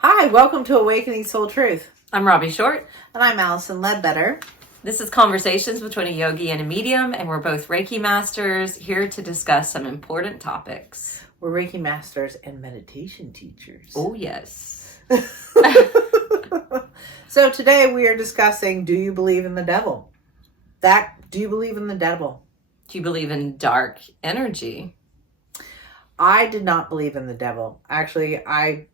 Hi, welcome to Awakening Soul Truth. I'm Robbie Short. And I'm Alison Ledbetter. This is Conversations between a yogi and a medium, and we're both Reiki masters here to discuss some important topics. We're Reiki masters and meditation teachers. Oh, yes. So today we are discussing, do you believe in the devil? Do you believe in the devil? Do you believe in dark energy? I did not believe in the devil. Actually, I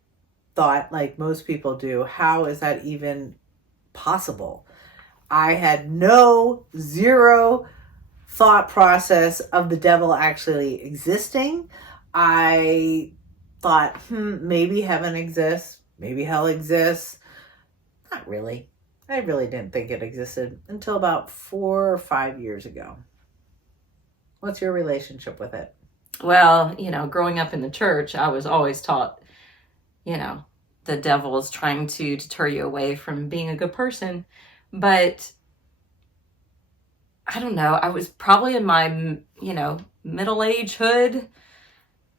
thought, like most people do, how is that even possible? I had zero thought process of the devil actually existing. I thought, maybe heaven exists, maybe hell exists. Not really. I really didn't think it existed until about 4 or 5 years ago. What's your relationship with it? Well, growing up in the church, I was always taught, the devil is trying to deter you away from being a good person. But I don't know. I was probably in my, middle age hood,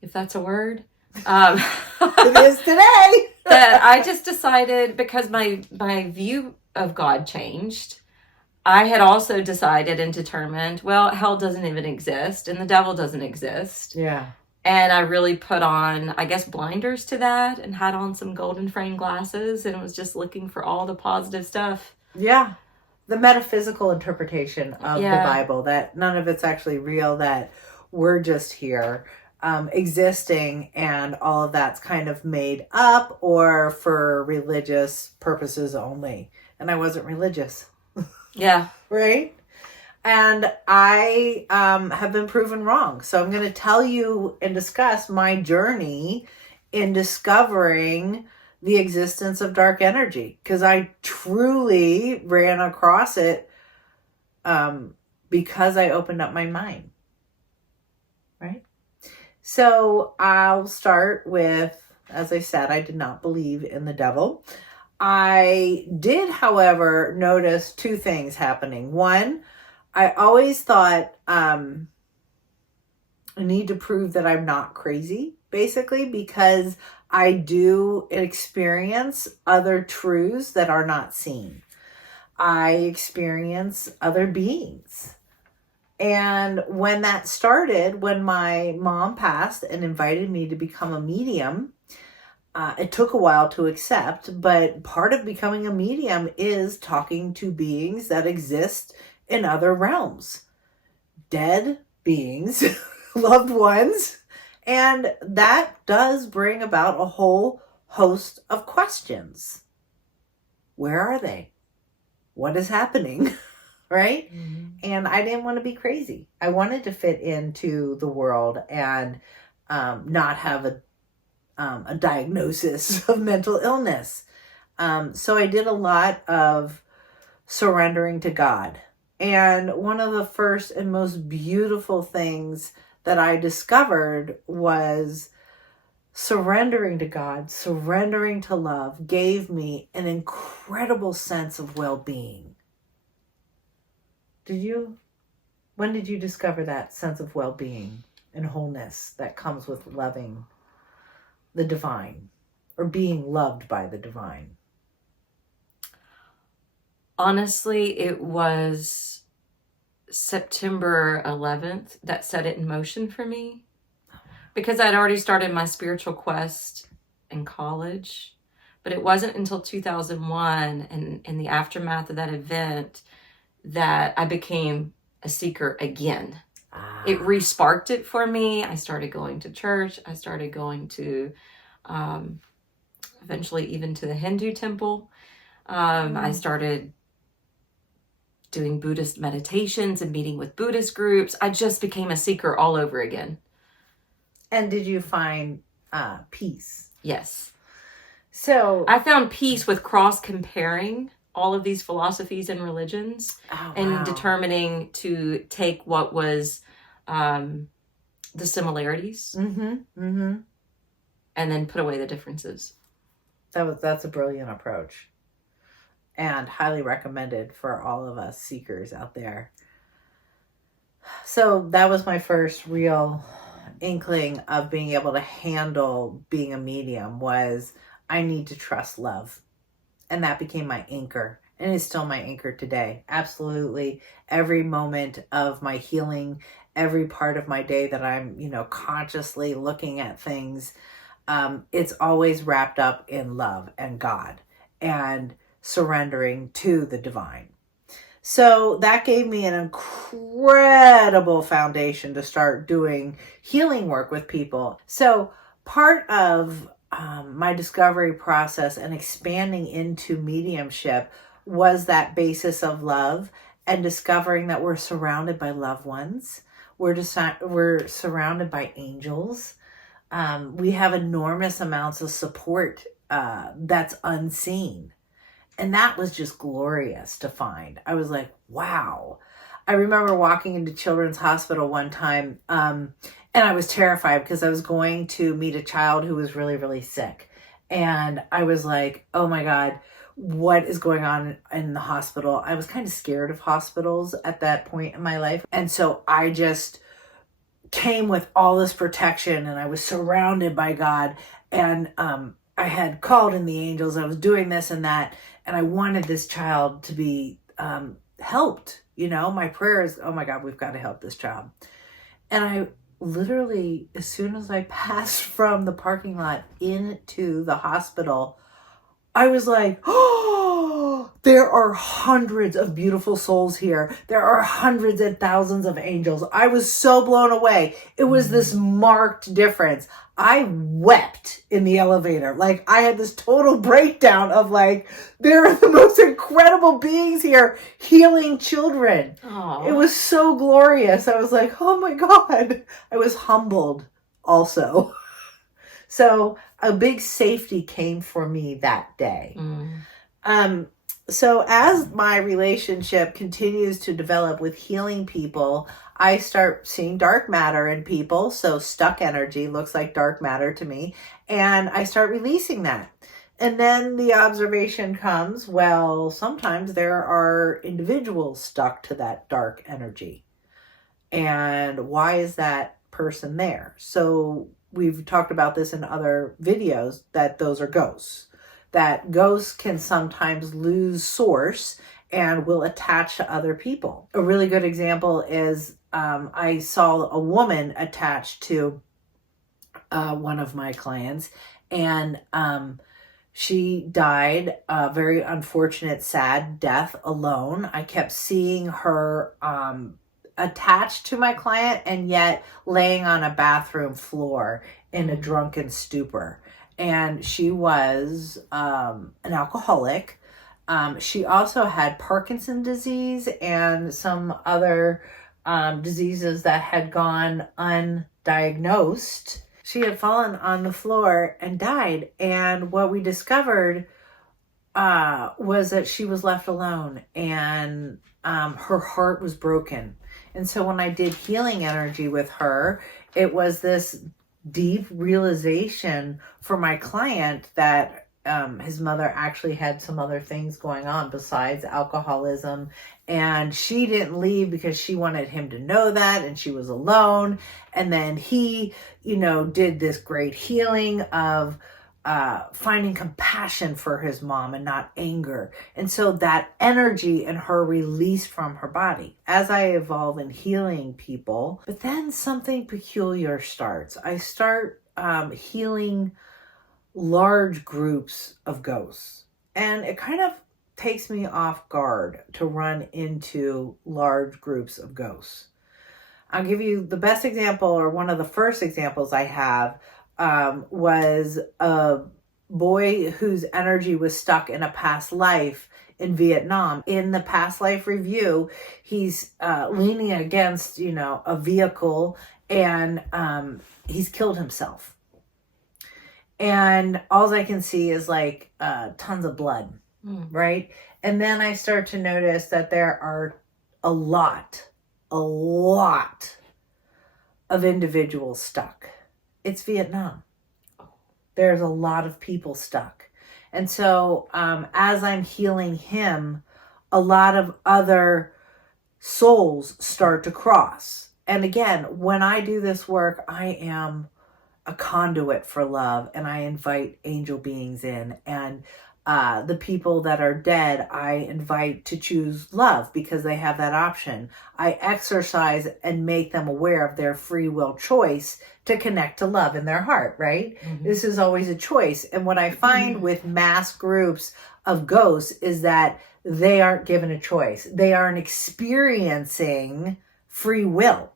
if that's a word. It is today. That I just decided, because my view of God changed, I had also decided and determined, well, hell doesn't even exist and the devil doesn't exist. Yeah. And I really put on, I guess, blinders to that and had on some golden frame glasses and was just looking for all the positive stuff. Yeah. The metaphysical interpretation of the Bible, that none of it's actually real, that we're just here existing, and all of that's kind of made up or for religious purposes only. And I wasn't religious. Yeah. Right? And I have been proven wrong. So I'm going to tell you and discuss my journey in discovering the existence of dark energy, because I truly ran across it because I opened up my mind. Right? So I'll start with, as I said, I did not believe in the devil. I did, however, notice two things happening. One, I always thought I need to prove that I'm not crazy, basically, because I do experience other truths that are not seen. I experience other beings. And when that started, when my mom passed and invited me to become a medium, it took a while to accept, but part of becoming a medium is talking to beings that exist in other realms. Dead beings, loved ones. And that does bring about a whole host of questions. Where are they? What is happening? Right? Mm-hmm. And I didn't want to be crazy. I wanted to fit into the world and not have a diagnosis of mental illness. So I did a lot of surrendering to God. And one of the first and most beautiful things that I discovered was surrendering to God, surrendering to love, gave me an incredible sense of well-being. When did you discover that sense of well-being and wholeness that comes with loving the divine or being loved by the divine? Honestly, it was September 11th that set it in motion for me, because I'd already started my spiritual quest in college, but it wasn't until 2001 and in the aftermath of that event that I became a seeker again. It re-sparked it for me. I started going to church. I started going to eventually even to the Hindu temple. I started doing Buddhist meditations and meeting with Buddhist groups. I just became a seeker all over again. And did you find peace? Yes. So I found peace with cross-comparing all of these philosophies and religions and determining to take what was the similarities and then put away the differences. That's a brilliant approach, and highly recommended for all of us seekers out there. So that was my first real inkling of being able to handle being a medium, was I need to trust love. And that became my anchor. And it's still my anchor today. Absolutely. Every moment of my healing, every part of my day that I'm, consciously looking at things, it's always wrapped up in love and God and surrendering to the divine. So that gave me an incredible foundation to start doing healing work with people. So part of my discovery process and expanding into mediumship was that basis of love and discovering that we're surrounded by loved ones. We're surrounded by angels. We have enormous amounts of support that's unseen. And that was just glorious to find. I was like, wow. I remember walking into Children's Hospital one time, and I was terrified because I was going to meet a child who was really, really sick. And I was like, oh my God, what is going on in the hospital? I was kind of scared of hospitals at that point in my life. And so I just came with all this protection, and I was surrounded by God. And I had called in the angels. I was doing this and that. And I wanted this child to be helped. My prayer is, oh my God, we've got to help this child. And I literally, as soon as I passed from the parking lot into the hospital, I was like, oh, there are hundreds of beautiful souls here. There are hundreds and thousands of angels. I was so blown away. It was this marked difference. I wept in the elevator. Like, I had this total breakdown of like, there are the most incredible beings here healing children. Aww. It was so glorious. I was like, oh my God. I was humbled also. So a big safety came for me that day. So as my relationship continues to develop with healing people, I start seeing dark matter in people. So stuck energy looks like dark matter to me. And I start releasing that. And then the observation comes, well, sometimes there are individuals stuck to that dark energy. And why is that person there? So we've talked about this in other videos, that those are ghosts. That ghosts can sometimes lose source and will attach to other people. A really good example is I saw a woman attached to one of my clients, and she died a very unfortunate, sad death alone. I kept seeing her attached to my client and yet laying on a bathroom floor in a drunken stupor. And she was an alcoholic. She also had Parkinson's disease and some other diseases that had gone undiagnosed. She had fallen on the floor and died. And what we discovered was that she was left alone, and her heart was broken. And so when I did healing energy with her, it was this deep realization for my client that his mother actually had some other things going on besides alcoholism. And she didn't leave because she wanted him to know that, and she was alone. And then he, did this great healing of finding compassion for his mom and not anger. And so that energy in her released from her body. As I evolve in healing people, but then something peculiar starts. I start healing large groups of ghosts. And it kind of takes me off guard to run into large groups of ghosts. I'll give you the best example, or one of the first examples I have, was a boy whose energy was stuck in a past life in Vietnam. In the past life review, he's leaning against, a vehicle, and he's killed himself. And all I can see is like tons of blood, right? And then I start to notice that there are a lot of individuals stuck. It's Vietnam. There's a lot of people stuck. And so as I'm healing him, a lot of other souls start to cross. And again, when I do this work, I am a conduit for love, and I invite angel beings in. And the people that are dead, I invite to choose love because they have that option. I exercise and make them aware of their free will choice to connect to love in their heart, right? Mhm. This is always a choice. And what I find with mass groups of ghosts is that they aren't given a choice. They aren't experiencing free will.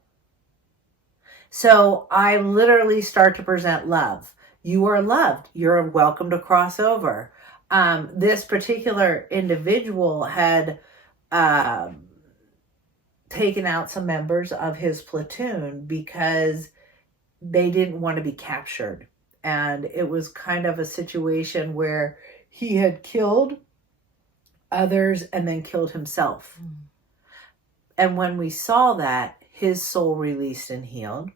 So I literally start to present love. You are loved. You're welcome to cross over. This particular individual had taken out some members of his platoon because they didn't want to be captured. And it was kind of a situation where he had killed others and then killed himself. Mm. And when we saw that, his soul released and healed.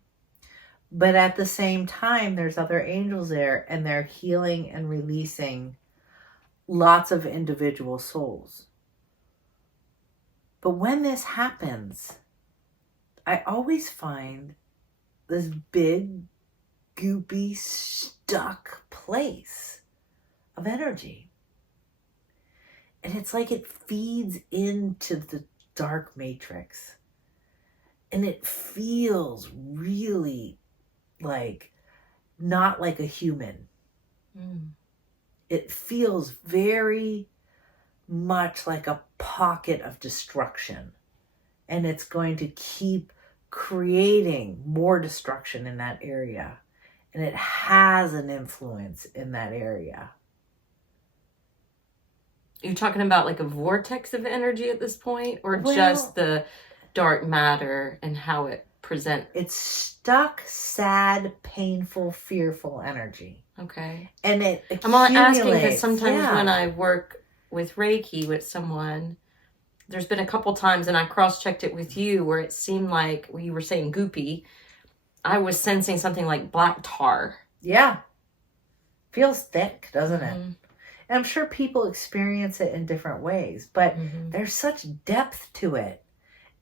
But at the same time, there's other angels there, and they're healing and releasing lots of individual souls. But when this happens, I always find this big, goopy, stuck place of energy. And it's like it feeds into the dark matrix. And it feels really like not like a human. Mm. It feels very much like a pocket of destruction. And it's going to keep creating more destruction in that area. And it has an influence in that area. You're talking about like a vortex of energy at this point, or Well, just the dark matter and how it presents? It's stuck, sad, painful, fearful energy. Okay. And it accumulates. I'm only asking because sometimes Yeah. when I work with Reiki with someone, there's been a couple times, and I cross-checked it with you, where it seemed like, well, you were saying goopy, I was sensing something like black tar. Yeah. Feels thick, doesn't it? Mhm. And I'm sure people experience it in different ways, but Mhm. there's such depth to it.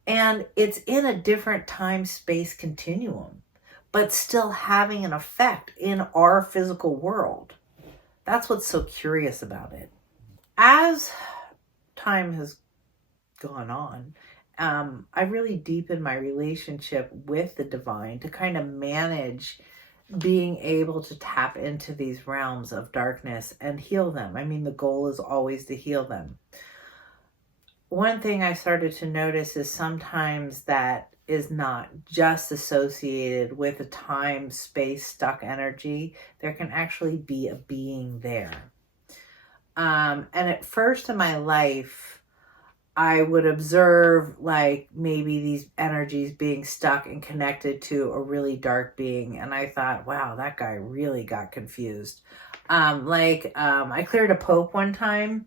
And it's in a different time-space continuum, but still having an effect in our physical world. That's what's so curious about it. As time has gone on, I really deepened my relationship with the divine to kind of manage being able to tap into these realms of darkness and heal them. I mean, the goal is always to heal them. One thing I started to notice is sometimes that is not just associated with a time, space, stuck energy. There can actually be a being there. And at first in my life, I would observe like maybe these energies being stuck and connected to a really dark being. And I thought, wow, that guy really got confused. I cleared a pope one time.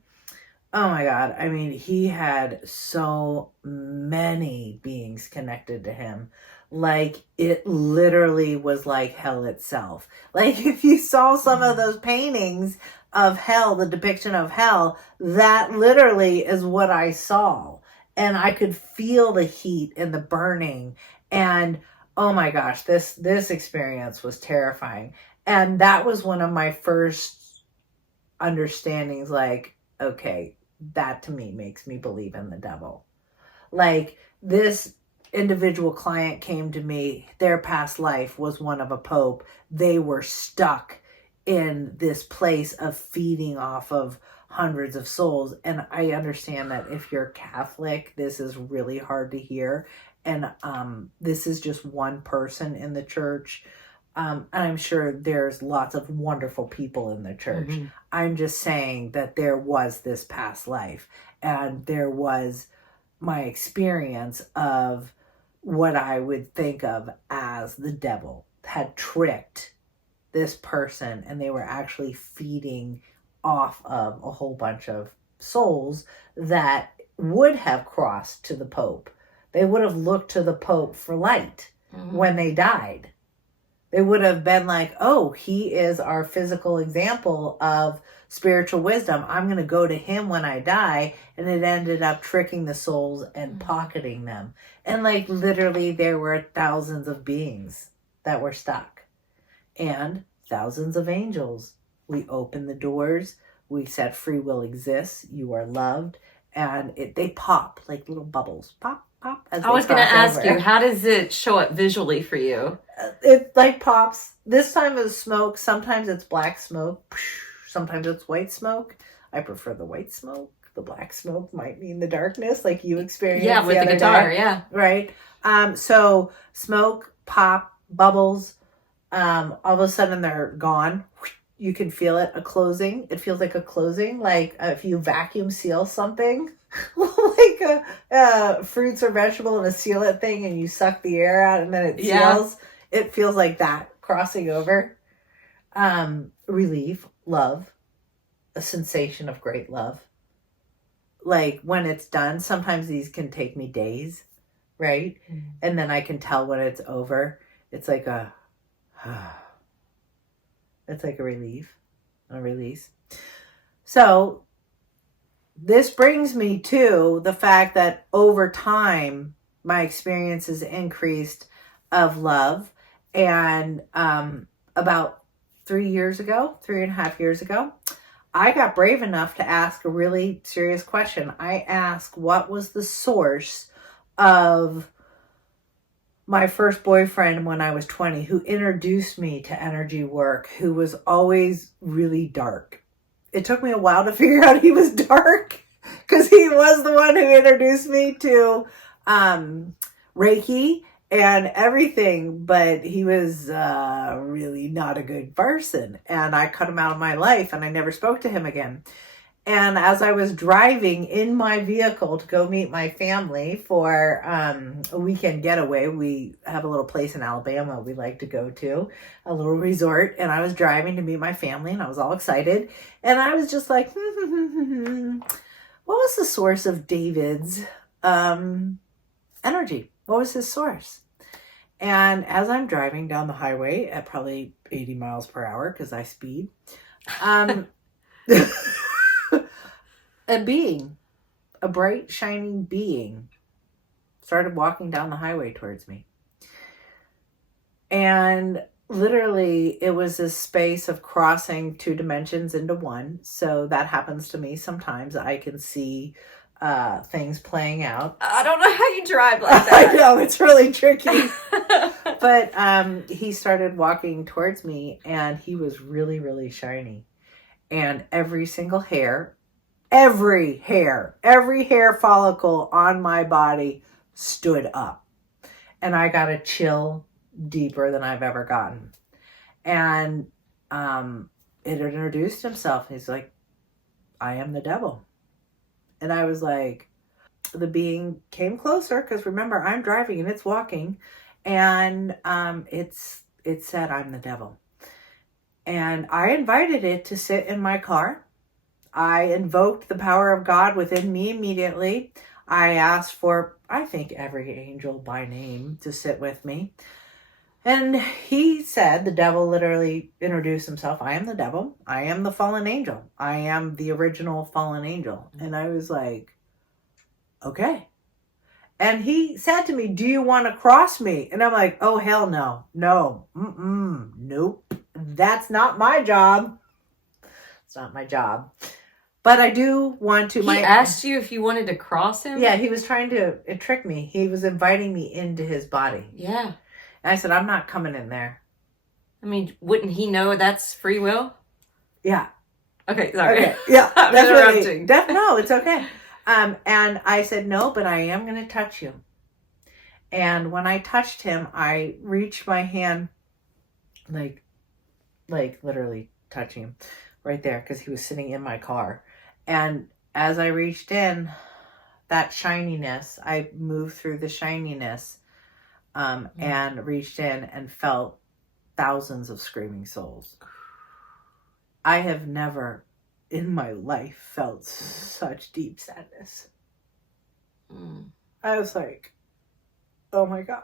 Oh my God. I mean, he had so many beings connected to him. Like it literally was like hell itself. Like if you saw some of those paintings of hell, the depiction of hell, that literally is what I saw. And I could feel the heat and the burning. And oh my gosh, this experience was terrifying. And that was one of my first understandings, like, okay, that to me makes me believe in the devil. Like this individual client came to me, their past life was one of a pope. They were stuck in this place of feeding off of hundreds of souls. And I understand that if you're Catholic, this is really hard to hear. And this is just one person in the church. And I'm sure there's lots of wonderful people in the church. Mm-hmm. I'm just saying that there was this past life, and there was my experience of what I would think of as the devil had tricked this person, and they were actually feeding off of a whole bunch of souls that would have crossed to the Pope. They would have looked to the Pope for light when they died. They would have been like, oh, he is our physical example of spiritual wisdom. I'm going to go to him when I die. And it ended up tricking the souls and pocketing them. And like literally there were thousands of beings that were stuck. and thousands of angels. We open the doors. We said free will exists. You are loved. And they pop like little bubbles. Pop, pop. As I was going to cross ask over. you, how does it show up visually for you? It like pops. This time it's smoke. Sometimes it's black smoke. Sometimes it's white smoke. I prefer the white smoke. The black smoke might mean the darkness, like you experienced. Yeah, with the guitar, yeah. Right. So smoke, pop, bubbles. All of a sudden they're gone. You can feel it. A closing. It feels like a closing, like if you vacuum seal something, like a fruits or vegetable and a seal it thing, and you suck the air out and then it seals. It feels like that crossing over. Relief, love, a sensation of great love. Like when it's done, sometimes these can take me days, right? Mm-hmm. And then I can tell when it's over. It's like it's like a relief, a release. So this brings me to the fact that over time, my experience has increased of love. And about 3.5 years ago, I got brave enough to ask a really serious question. I asked, what was the source of my first boyfriend when I was 20, who introduced me to energy work, who was always really dark? It took me a while to figure out he was dark, because he was the one who introduced me to Reiki and everything, but he was really not a good person. And I cut him out of my life and I never spoke to him again. And as I was driving in my vehicle to go meet my family for a weekend getaway, we have a little place in Alabama we like to go to, a little resort. And I was driving to meet my family and I was all excited. And I was just like, what was the source of David's energy? What was his source? And as I'm driving down the highway at probably 80 miles per hour, because I speed, a being, a bright, shining being, started walking down the highway towards me. And literally, it was this space of crossing 2 dimensions into one. So that happens to me sometimes. I can see things playing out. I don't know how you drive like that. I know, it's really tricky. But he started walking towards me, and he was really, really shiny. And every single hair, every hair follicle on my body stood up. And I got a chill deeper than I've ever gotten. And it introduced himself. He's like, I am the devil. And I was like, the being came closer, because remember, I'm driving and it's walking, and it said, I'm the devil. And I invited it to sit in my car. I invoked the power of God within me immediately. I asked for, I think, every angel by name to sit with me. And he said, the devil literally introduced himself. I am the devil. I am the fallen angel. I am the original fallen angel. And I was like, okay. And he said to me, do you want to cross me? And I'm like, oh, hell no. No. Nope. That's not my job. It's not my job. But I do want to. He asked you if you wanted to cross him? Yeah, he was trying to trick me. He was inviting me into his body. Yeah. And I said, I'm not coming in there. I mean, wouldn't he know that's free will? Yeah. Okay, sorry. Okay. Yeah, interrupting. No, it's okay. And I said, no, but I am going to touch you. And when I touched him, I reached my hand, like literally touching him right there, because he was sitting in my car. And as I reached in, that shininess, I moved through the shininess and reached in and felt thousands of screaming souls. I have never in my life felt such deep sadness. I was like, oh my God.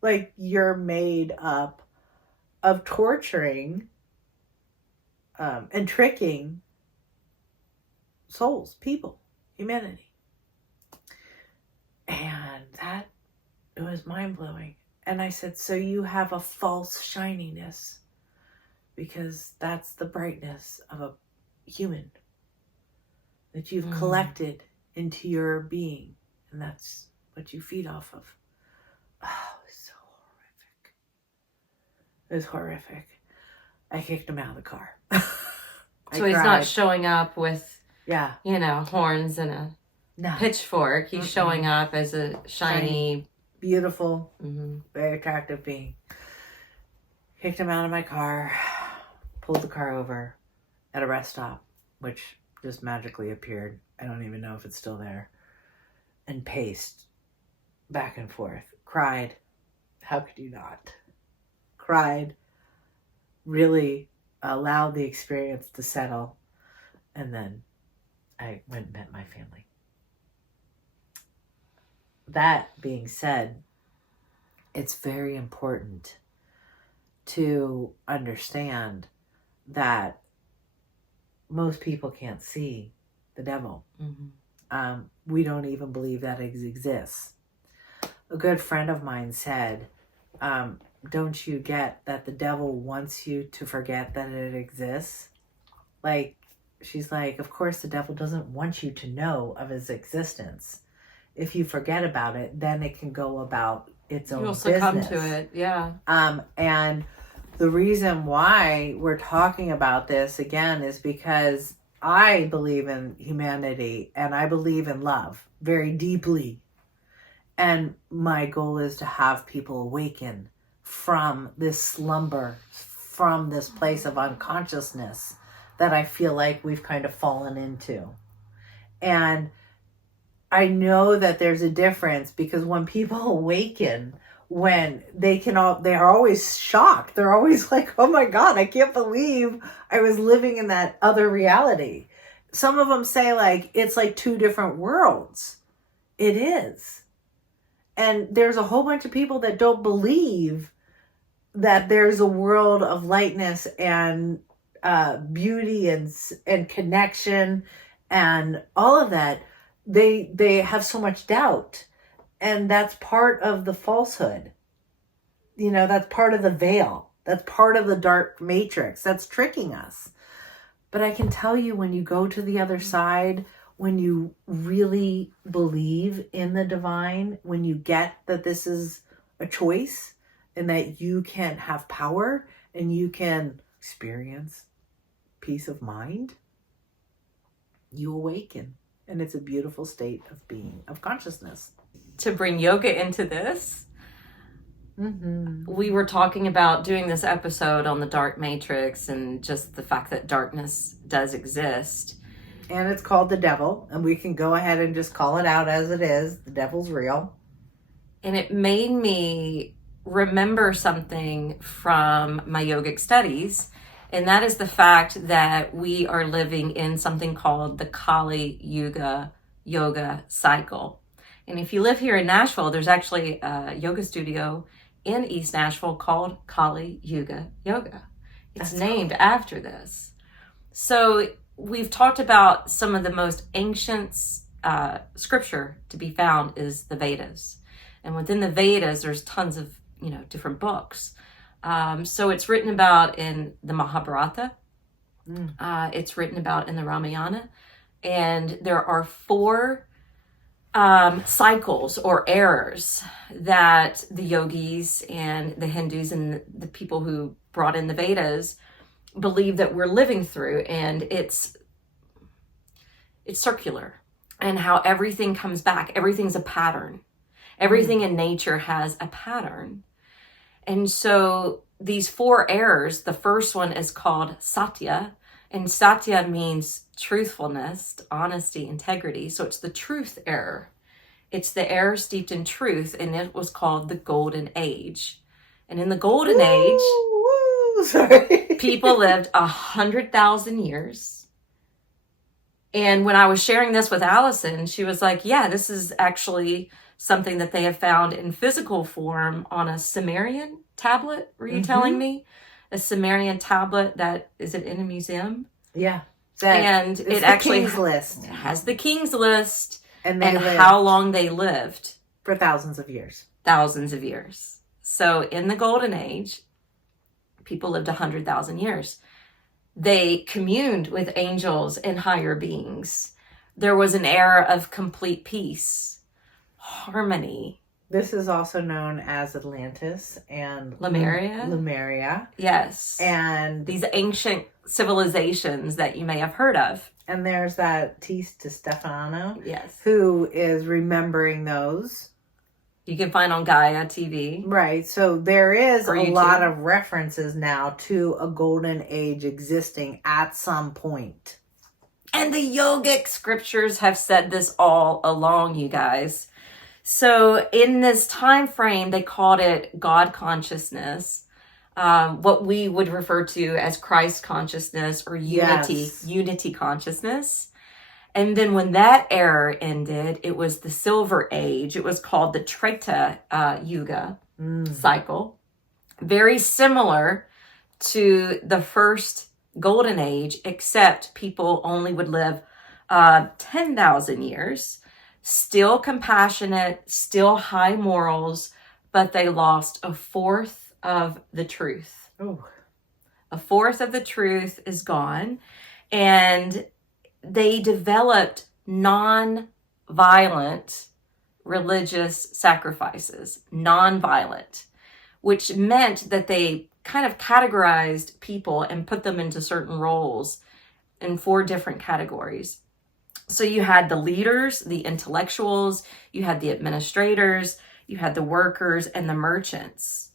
Like, you're made up of torturing and tricking souls, people, humanity. And that, it was mind-blowing. And I said, so you have a false shininess. because that's the brightness of a human that you've Mm. collected into your being, and that's what you feed off of. Oh, it's so horrific. It was horrific. I kicked him out of the car. So he's not showing up with, yeah, horns and a pitchfork. He's showing up as a shiny, beautiful, mm-hmm. very attractive being. Kicked him out of my car, pulled the car over at a rest stop, which just magically appeared. I don't even know if it's still there. And paced back and forth. Cried. How could you not? Cried. Really allowed the experience to settle. And then I went and met my family. That being said, it's very important to understand that most people can't see the devil. Mm-hmm. We don't even believe that it exists. A good friend of mine said, don't you get that the devil wants you to forget that it exists? Like, she's like, of course the devil doesn't want you to know of his existence. If you forget about it, then it can go about its own business. You'll succumb to it, yeah. And the reason why we're talking about this again is because I believe in humanity and I believe in love very deeply. And my goal is to have people awaken from this slumber, from this place of unconsciousness that I feel like we've kind of fallen into. And I know that there's a difference because when people awaken, when they're always shocked. They're always like, oh my God, I can't believe I was living in that other reality. Some of them say like, it's like two different worlds. It is. And there's a whole bunch of people that don't believe that there's a world of lightness and beauty and connection and all of that. They have so much doubt. And that's part of the falsehood. That's part of the veil. That's part of the dark matrix. That's tricking us. But I can tell you, when you go to the other side, when you really believe in the divine, when you get that this is a choice and that you can have power and you can experience peace of mind, you awaken. And it's a beautiful state of being, of consciousness. To bring yoga into this, mm-hmm. we were talking about doing this episode on the dark matrix and just the fact that darkness does exist. And it's called the devil, and we can go ahead and just call it out as it is. The devil's real. And it made me remember something from my yogic studies, and that is the fact that we are living in something called the Kali Yuga Yoga Cycle. And if you live here in Nashville, there's actually a yoga studio in East Nashville called Kali Yuga Yoga. It's named after this. So we've talked about some of the most ancient scripture to be found is the Vedas. And within the Vedas, there's tons of, different books. So it's written about in the Mahabharata. It's written about in the Ramayana. And there are 4 cycles or eras that the yogis and the Hindus and the people who brought in the Vedas believe that we're living through, and it's circular, and how everything comes back. Everything's a pattern. Everything in nature has a pattern. And so these 4 eras, the first one is called Satya, and Satya means truthfulness, honesty, integrity. So it's the truth era. It's the era steeped in truth, and it was called the Golden Age. And in the Golden Age, people lived 100,000 years. And when I was sharing this with Alison, she was like, yeah, this is actually something that they have found in physical form on a Sumerian tablet. Were you telling me? A Sumerian tablet that, is it in a museum? Yeah. And it actually has the king's list and how long they lived. For thousands of years. Thousands of years. So in the Golden Age, People lived 100,000 years. They communed with angels and higher beings. There was an era of complete peace, harmony. This is also known as Atlantis and Lemuria. Yes. And these ancient civilizations that you may have heard of. And there's that Tista Stefano. Yes. Who is remembering those. You can find on Gaia TV. Right. So there is a lot of references now to a golden age existing at some point. And the yogic scriptures have said this all along, you guys. So in this time frame, they called it God consciousness, what we would refer to as Christ consciousness or unity consciousness. And then when that era ended, it was the Silver Age. It was called the Treta Yuga Cycle. Very similar to the first Golden Age, except people only would live 10,000 years. Still compassionate, still high morals, but they lost a fourth of the truth. Oh. A fourth of the truth is gone. And they developed non-violent religious sacrifices, non-violent, which meant that they kind of categorized people and put them into certain roles in 4 different categories. So you had the leaders, the intellectuals, you had the administrators, you had the workers, and the merchants.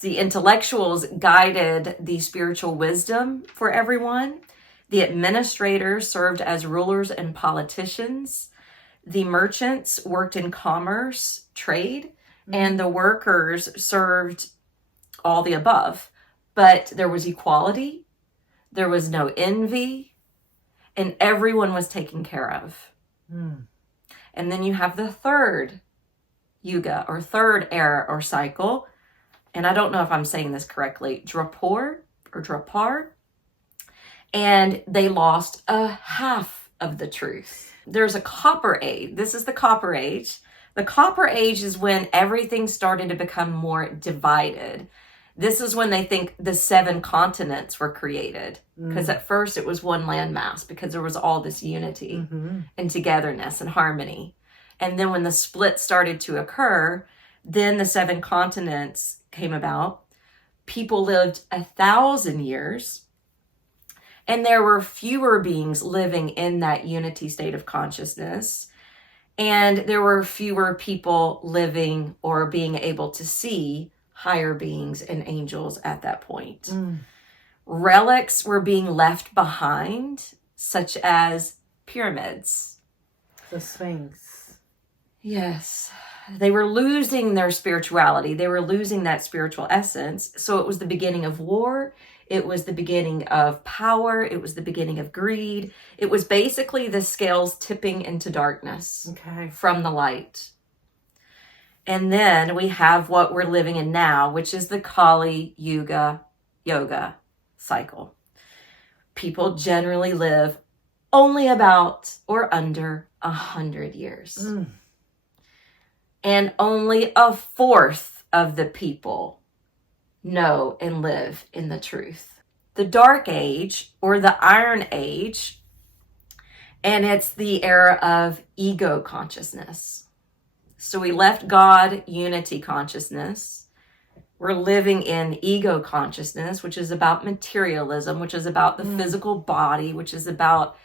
The intellectuals guided the spiritual wisdom for everyone. The administrators served as rulers and politicians. The merchants worked in commerce, trade, and the workers served all the above. But there was equality, there was no envy, and everyone was taken care of. And then you have the third yuga, or third era or cycle. And I don't know if I'm saying this correctly, Drapar. And they lost a half of the truth. There's a Copper Age. This is the Copper Age. The Copper Age is when everything started to become more divided. This is when they think the 7 continents were created. Because at first it was one landmass because there was all this unity and togetherness and harmony. And then when the split started to occur, then the 7 continents came about. People lived 1,000 years. And there were fewer beings living in that unity state of consciousness. And there were fewer people living or being able to see higher beings and angels at that point. Relics were being left behind, such as pyramids. The Sphinx. Yes. They were losing their spirituality. They were losing that spiritual essence. So it was the beginning of war. It was the beginning of power. It was the beginning of greed. It was basically the scales tipping into darkness from the light. And then we have what we're living in now, which is the Kali Yuga Yoga Cycle. People generally live only about or under 100 years. And only a fourth of the people know and live in the truth. The Dark Age, or the Iron Age, and it's the era of ego consciousness. So we left God, unity consciousness. We're living in ego consciousness, which is about materialism, which is about the physical body, which is about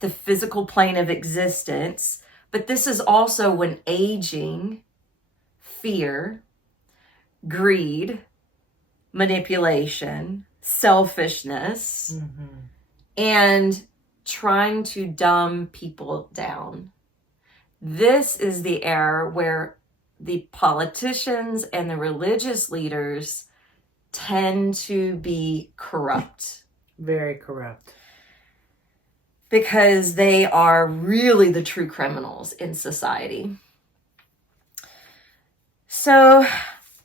the physical plane of existence. But this is also when aging, fear, greed, manipulation, selfishness, and trying to dumb people down. This is the era where the politicians and the religious leaders tend to be corrupt. Very corrupt. Because they are really the true criminals in society. So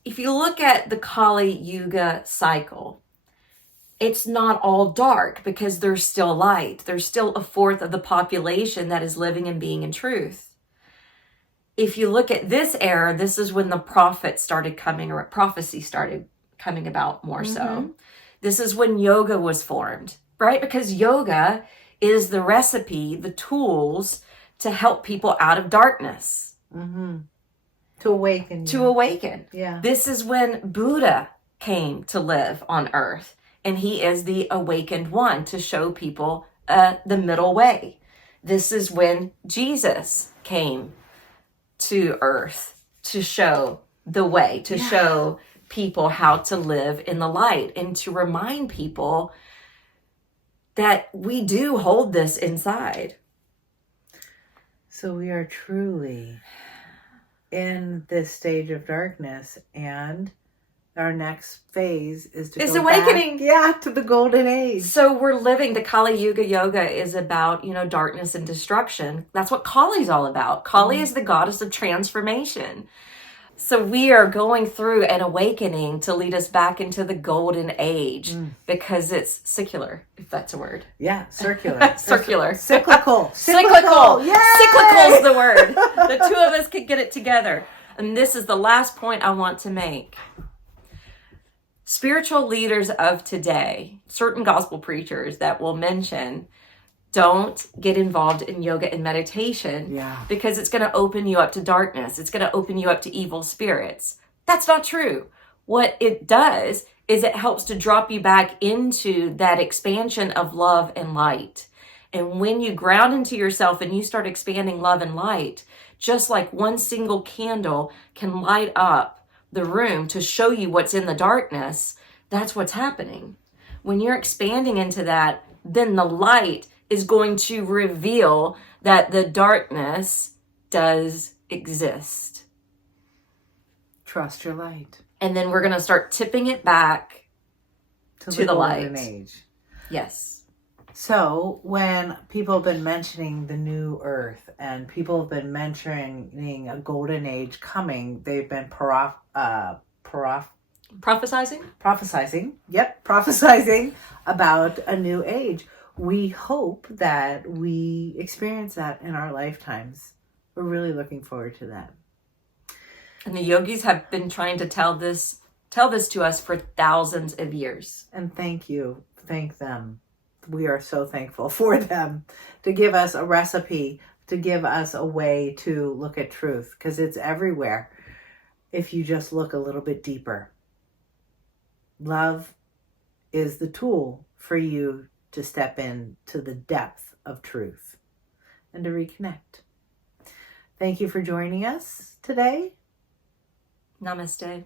if you look at the Kali Yuga cycle, it's not all dark because there's still light. There's still a fourth of the population that is living and being in truth. If you look at this era, this is when the prophecy started coming about more so. Mhm. This is when yoga was formed, right? Because yoga is the recipe, the tools to help people out of darkness. Mm-hmm. To awaken. To awaken. Yeah. This is when Buddha came to live on earth. And he is the awakened one to show people the middle way. This is when Jesus came to earth to show the way, to show people how to live in the light, and to remind people that we do hold this inside. So we are truly in this stage of darkness, and our next phase is to go awakening. Back, to the golden age. So we're living, the Kali Yuga Yoga is about, darkness and destruction. That's what Kali's all about. Kali is the goddess of transformation. So we are going through an awakening to lead us back into the golden age because it's secular, if that's a word. Yeah, circular. Circular. Cyclical. Cyclical. Yay! Cyclical is the word. The two of us could get it together. And this is the last point I want to make. Spiritual leaders of today, certain gospel preachers that will mention, don't get involved in yoga and meditation because it's going to open you up to darkness. It's going to open you up to evil spirits. That's not true. What it does is it helps to drop you back into that expansion of love and light. And when you ground into yourself and you start expanding love and light, just like one single candle can light up the room to show you what's in the darkness, that's what's happening. When you're expanding into that, then the light is going to reveal that the darkness does exist. Trust your light. And then we're going to start tipping it back to the light. Golden age. Yes. So when people have been mentioning the new earth and people have been mentioning a golden age coming, they've been Prophesizing? Prophesizing about a new age. We hope that we experience that in our lifetimes. We're really looking forward to that. And the yogis have been trying to tell this to us for thousands of years. And thank them. We are so thankful for them to give us a recipe, to give us a way to look at truth, because it's everywhere if you just look a little bit deeper. Love is the tool for you to step into the depth of truth and to reconnect. Thank you for joining us today. Namaste.